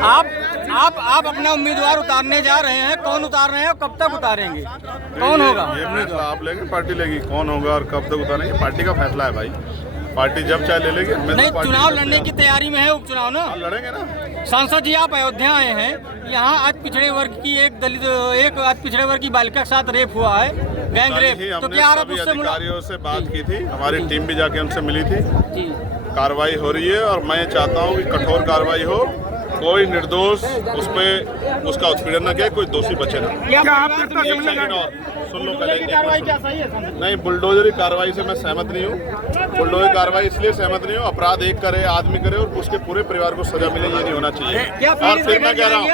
आप अपना उम्मीदवार उतारने जा रहे हैं, कौन उतार रहे हैं और कब तक उतारेंगे, कौन होगा? ये फैसला आप लेंगे, पार्टी लेगी कौन होगा और कब तक उतारेंगे, पार्टी का फैसला है भाई। पार्टी जब चाहे ले लेगी। नहीं, चुनाव लड़ने की तैयारी में है, उपचुनाव ना लड़ेंगे ना। सांसद जी, आप अयोध्या आए हैं, यहाँ आज पिछड़े वर्ग की एक आज पिछड़े वर्ग की बालिका के साथ रेप हुआ है, गैंग रेप, तो क्या आप उससे अधिकारियों से बात की थी, हमारी टीम भी जाके उनसे मिली थी जी। कार्रवाई हो रही है और मैं चाहता हूँ कि कठोर कार्रवाई हो, कोई निर्दोष उस पे उसका उत्पीड़न न किया, कोई दोषी बचे ना। सुन लो पहले, नहीं बुलडोजरी कार्रवाई से मैं सहमत नहीं हूँ। बुलडोजरी कार्रवाई इसलिए सहमत नहीं हूँ, अपराध एक करे, आदमी करे और उसके पूरे परिवार को सजा मिले, ये नहीं होना चाहिए। और फिर मैं कह रहा हूँ,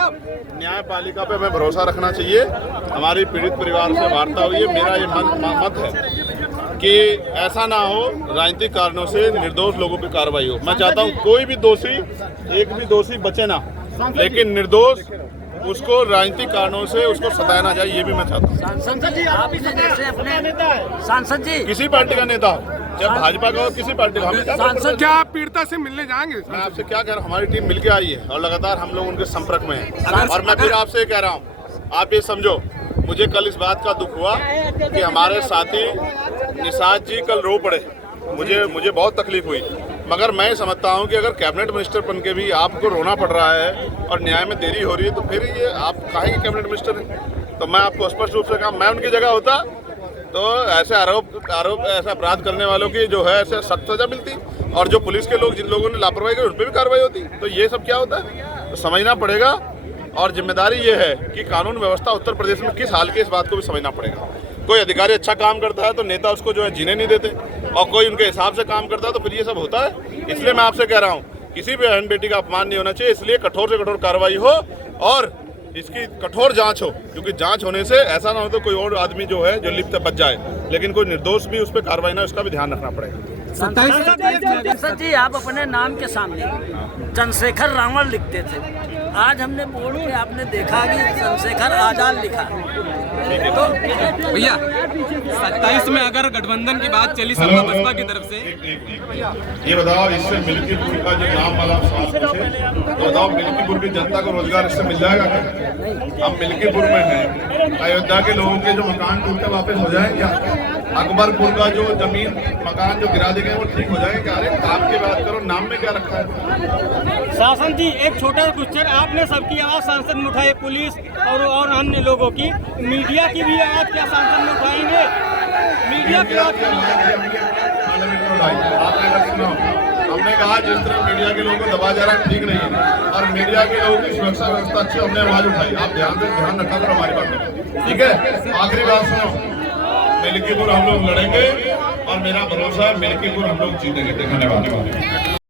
न्यायपालिका पे हमें भरोसा रखना चाहिए। हमारी पीड़ित परिवार से वार्ता हुई है, मेरा ये मत है कि ऐसा ना हो राजनीतिक कारणों से निर्दोष लोगों की कार्रवाई हो। मैं चाहता हूँ कोई भी दोषी, एक भी दोषी बचे ना, लेकिन निर्दोष उसको राजनीतिक कारणों से उसको सताया ना जाए, ये भी मैं चाहता हूँ। सांसद जी, आप जैसे अपने सांसद जी किसी पार्टी का नेता हो, चाहे भाजपा का हो, किसी पार्टी का, सांसद क्या आप पीड़िता से मिलने जाएंगे? मैं आपसे क्या कह रहा हूँ, हमारी टीम मिलके आई है और लगातार हम लोग उनके संपर्क में हैं। और मैं फिर आपसे कह रहा हूँ, आप ये समझो, मुझे कल इस बात का दुख हुआ कि हमारे साथी निषाद जी कल रो पड़े, मुझे बहुत तकलीफ हुई। मगर मैं समझता हूं कि अगर कैबिनेट मिनिस्टर बन के भी आपको रोना पड़ रहा है और न्याय में देरी हो रही है, तो फिर ये आप काहे के कैबिनेट मिनिस्टर हैं? तो मैं आपको स्पष्ट रूप से कहा, मैं उनकी जगह होता तो ऐसे आरोप ऐसे अपराध करने वालों की जो है ऐसे सख्त सजा मिलती, और जो पुलिस के लोग, जिन लोगों ने लापरवाही की, उन पर भी कार्रवाई होती। तो ये सब क्या होता है, तो समझना पड़ेगा। और जिम्मेदारी ये है कि कानून व्यवस्था उत्तर प्रदेश में किस हाल की, इस बात को भी समझना पड़ेगा। कोई अधिकारी अच्छा काम करता है तो नेता उसको जो है जीने नहीं देते, और कोई उनके हिसाब से काम करता है तो फिर ये सब होता है। इसलिए मैं आपसे कह रहा हूँ, किसी भी बहन बेटी का अपमान नहीं होना चाहिए, इसलिए कठोर से कठोर कार्रवाई हो और इसकी कठोर जांच हो, क्योंकि जांच होने से ऐसा ना हो तो कोई और आदमी जो है जो लिप्त बच जाए, लेकिन कोई निर्दोष भी उस पर कार्रवाई ना, उसका भी ध्यान रखना पड़ेगा। सांसद जी, आप अपने नाम के सामने चंद्रशेखर रावण लिखते थे, आज हमने बोर्ड पे आपने देखा कि चंद्रशेखर आजाद लिखा। तो भैया 27 में अगर गठबंधन की बात चली सपा बसपा की तरफ से, ये बताओ, इससे मिल्कीपुर का जो नाम वाला सवाल पूछे, तो बताओ मिल्कीपुर की जनता को रोजगार इससे मिल जाएगा क्या? हम मिल्कीपुर में हैं, अयोध्या के लोगों के जो मकान टूटे वापस हो जाएंगे क्या? अकबरपुर का जो जमीन मकान जो गिरा दिए गए वो ठीक हो जाएंगे क्या? अरे काम की बात करो, नाम में क्या रखा है? शासन जी, एक छोटा क्वेश्चन, आपने सबकी आवाज सांसद में उठाई, पुलिस और अन्य लोगों की, मीडिया की भी आवाज क्या सांसद में उठाएंगे? मीडिया की आवाज हमने कहा जिस तरह मीडिया के लोगों को दबा जा रहा है ठीक नहीं है, और मीडिया के लोगों की सुरक्षा व्यवस्था अच्छी, हमने आवाज उठाई। आप ध्यान रखा करो हमारी बात में, ठीक है? आखिरी बात सुनो, मिल्कीपुर हम लोग लड़ेंगे और मेरा भरोसा है मिल्कीपुर हम लोग जीतेंगे। धन्यवाद।